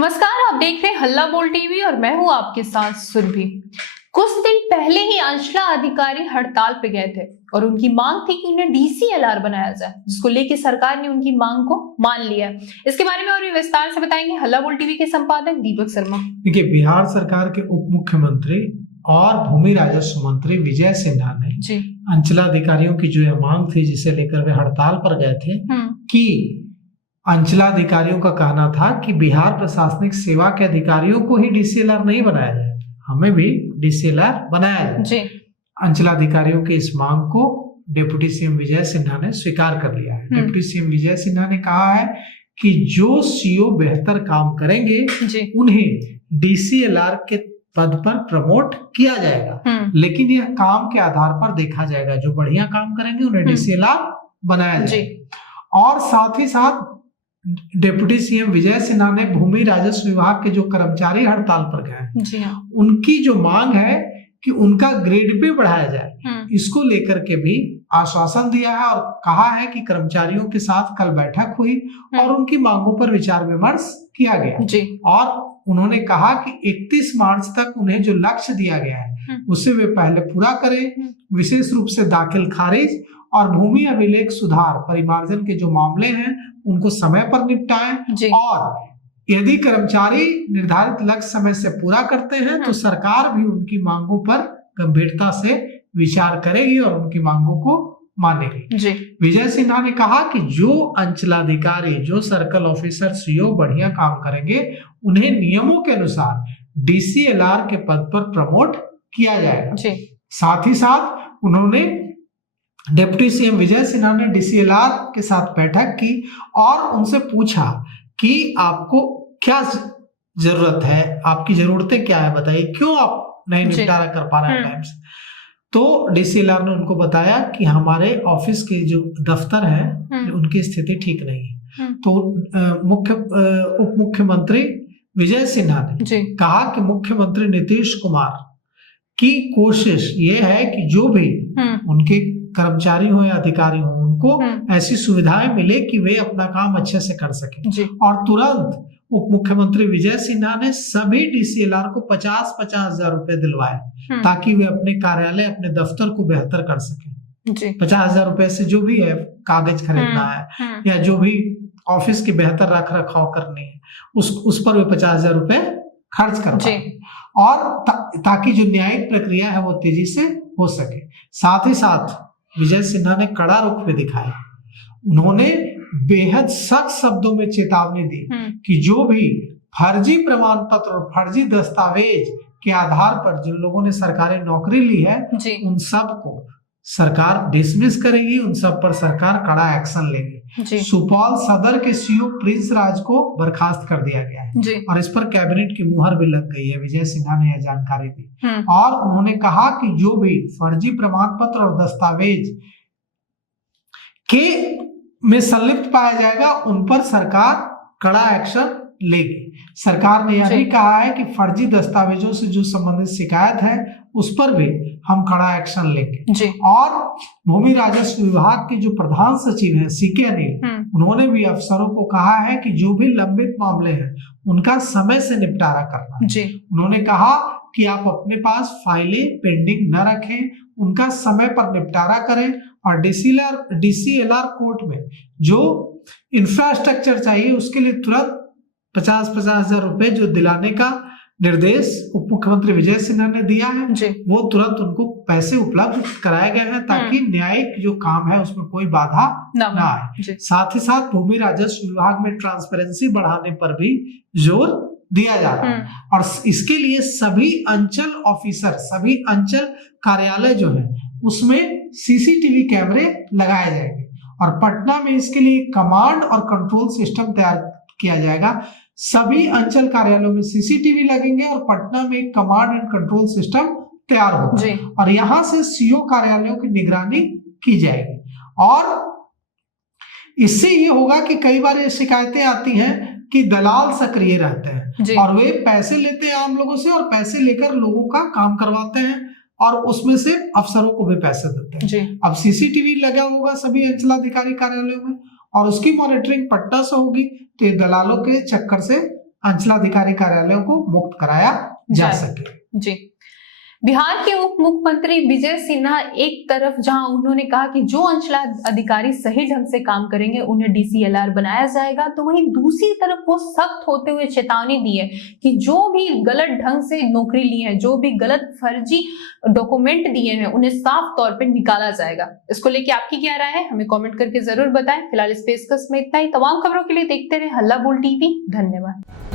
नमस्कार, आप देख रहे हैं हल्ला बोल टीवी और मैं हूं आपके साथ सुरभि। कुछ दिन पहले ही अंचला अधिकारी हड़ताल पे गए थे और उनकी मांग थी कि उन्हें डीसीएलआर बनाया जाए, जिसको लेकर सरकार ने उनकी मांग को मान लिया है। इसके बारे में और भी विस्तार से बताएंगे हल्ला बोल टीवी के संपादक दीपक शर्मा। देखिए, बिहार सरकार के उप मुख्यमंत्री और भूमि राजस्व मंत्री विजय सिन्हा ने अंचलाधिकारियों की जो मांग थी, जिसे लेकर वे हड़ताल पर गए थे, कि अंचलाधिकारियों का कहना था कि बिहार प्रशासनिक सेवा के अधिकारियों को ही डीसीएलआर नहीं बनाया जाए, हमें भी डीसीएलआर बनाया जाए। अंचलाधिकारियों की इस मांग को डिप्टी सीएम विजय सिन्हा ने स्वीकार कर लिया है। डिप्टी सीएम विजय सिन्हा ने कहा है कि जो सीओ बेहतर काम करेंगे उन्हें डीसीएलआर के पद पर प्रमोट किया जाएगा, लेकिन यह काम के आधार पर देखा जाएगा। जो बढ़िया काम करेंगे उन्हें डीसीएलआर बनाया जाएगा। और साथ ही साथ डिप्टी सीएम विजय सिन्हा ने भूमि राजस्व विभाग के जो कर्मचारी हड़ताल पर गए, उनकी जो मांग है कि उनका ग्रेड पे बढ़ाया जाए, इसको लेकर के भी आश्वासन दिया है और कहा है कि कर्मचारियों के साथ कल बैठक हुई और उनकी मांगों पर विचार विमर्श किया गया। और उन्होंने कहा कि 31 मार्च तक उन्हें जो लक्ष्य दिया गया है उसे वे पहले पूरा करें। विशेष रूप से दाखिल खारिज और भूमि अभिलेख सुधार परिमार्जन के जो मामले हैं उनको समय पर निपटाएं, और यदि कर्मचारी निर्धारित लक्ष्य समय से पूरा करते हैं तो सरकार भी उनकी मांगों पर गंभीरता से विचार करेगी और उनकी मांगों को मानेगी। विजय सिन्हा ने कहा कि जो अंचलाधिकारी, जो सर्कल ऑफिसर, सीओ बढ़िया काम करेंगे उन्हें नियमों के अनुसार डीसीएलआर के पद पर प्रमोट किया जाएगा। साथ ही साथ उन्होंने डिप्टी सीएम विजय सिन्हा ने डीसीएलआर के साथ बैठक की और उनसे पूछा कि आपको क्या जरूरत है, आपकी जरूरतें क्या है, बताइए क्यों आप नहीं निपटारा कर पा रहे हैं टाइम से। तो डीसीएलआर ने उनको बताया कि हमारे ऑफिस के जो दफ्तर हैं उनकी स्थिति ठीक नहीं है। तो उप मुख्यमंत्री विजय सिन्हा ने कहा कि मुख्यमंत्री नीतीश कुमार की कोशिश ये है कि जो भी उनके कर्मचारी हो या अधिकारी हो उनको ऐसी सुविधाएं मिले कि वे अपना काम अच्छे से कर सकें। और तुरंत उप मुख्यमंत्री विजय सिन्हा ने सभी डीसीएलआर को 50-50 हजार रुपए दिलवाए ताकि वे अपने कार्यालय, अपने दफ्तर को बेहतर कर सकें। 50 हजार रुपए से जो भी है, कागज खरीदना है या जो भी ऑफिस की बेहतर रख रखाव करनी है, उस पर वे 50 हजार रुपए खर्च कर पाए, और ताकि जो न्यायिक प्रक्रिया है वो तेजी से हो सके। साथ ही साथ विजय सिन्हा ने कड़ा रुख पे दिखाया। उन्होंने बेहद सख्त शब्दों में चेतावनी दी कि जो भी फर्जी प्रमाण पत्र और फर्जी दस्तावेज के आधार पर जिन लोगों ने सरकारी नौकरी ली है उन सब को सरकार डिसमिस करेगी, उन सब पर सरकार कड़ा एक्शन लेगी। सुपौल सदर के सीओ प्रिंस राज को बर्खास्त कर दिया गया है और इस पर कैबिनेट की मुहर भी लग गई है। विजय सिन्हा ने यह जानकारी दी और उन्होंने कहा कि जो भी फर्जी प्रमाण पत्र और दस्तावेज के में संलिप्त पाया जाएगा उन पर सरकार कड़ा एक्शन लेगी। सरकार ने यह भी कहा है कि फर्जी दस्तावेजों से जो संबंधित शिकायत है उस पर भी हम कड़ा एक्शन लेंगे। और भूमि राजस्व विभाग के जो प्रधान सचिव हैं सीके अनिल, उन्होंने भी अफसरों को कहा है कि जो भी लंबित मामले हैं उनका समय से निपटारा करना है। उन्होंने कहा कि आप अपने पास फाइलें पेंडिंग न रखें, उनका समय पर निपटारा करें और डीसीएलआर कोर्ट में जो इंफ्रास्ट्रक्चर चाहिए उसके लिए तुरंत 50-50 हजार रुपए जो दिलाने का निर्देश उप मुख्यमंत्री विजय सिन्हा ने दिया है, वो तुरंत उनको पैसे उपलब्ध कराए गए हैं ताकि न्यायिक जो काम है उसमें कोई बाधा न आए। साथ ही साथ भूमि राजस्व विभाग में ट्रांसपेरेंसी बढ़ाने पर भी जोर दिया जा रहा है और इसके लिए सभी अंचल ऑफिसर, सभी अंचल कार्यालय जो है उसमें सीसीटीवी कैमरे लगाए जाएंगे और पटना में इसके लिए कमांड और कंट्रोल सिस्टम तैयार किया जाएगा। सभी अंचल कार्यालयों में सीसीटीवी लगेंगे और पटना में एक कमांड एंड कंट्रोल सिस्टम तैयार होगा और यहाँ से सीओ कार्यालयों की निगरानी की जाएगी। और इससे ये होगा कि कई बार ये शिकायतें आती हैं कि दलाल सक्रिय रहते हैं और वे पैसे लेते हैं आम लोगों से और पैसे लेकर लोगों का काम करवाते हैं और उसमें से अफसरों को भी पैसे देते हैं। अब सीसीटीवी लगा होगा सभी अंचलाधिकारी कार्यालयों में और उसकी मॉनिटरिंग पटना से होगी तो ये दलालों के चक्कर से अंचलाधिकारी कार्यालयों को मुक्त कराया जा सके। जी। बिहार के उप मुख्यमंत्री विजय सिन्हा एक तरफ जहां उन्होंने कहा कि जो अंचलाधिकारी सही ढंग से काम करेंगे उन्हें डीसीएलआर बनाया जाएगा, तो वहीं दूसरी तरफ वो सख्त होते हुए चेतावनी दी है कि जो भी गलत ढंग से नौकरी ली है, जो भी गलत फर्जी डॉक्यूमेंट दिए हैं, उन्हें साफ तौर पर निकाला जाएगा। इसको लेके आपकी क्या राय है, हमें कॉमेंट करके जरूर बताएं। फिलहाल इस पेशकश में इतना ही। तमाम खबरों के लिए देखते रहे हल्ला बोल टीवी। धन्यवाद।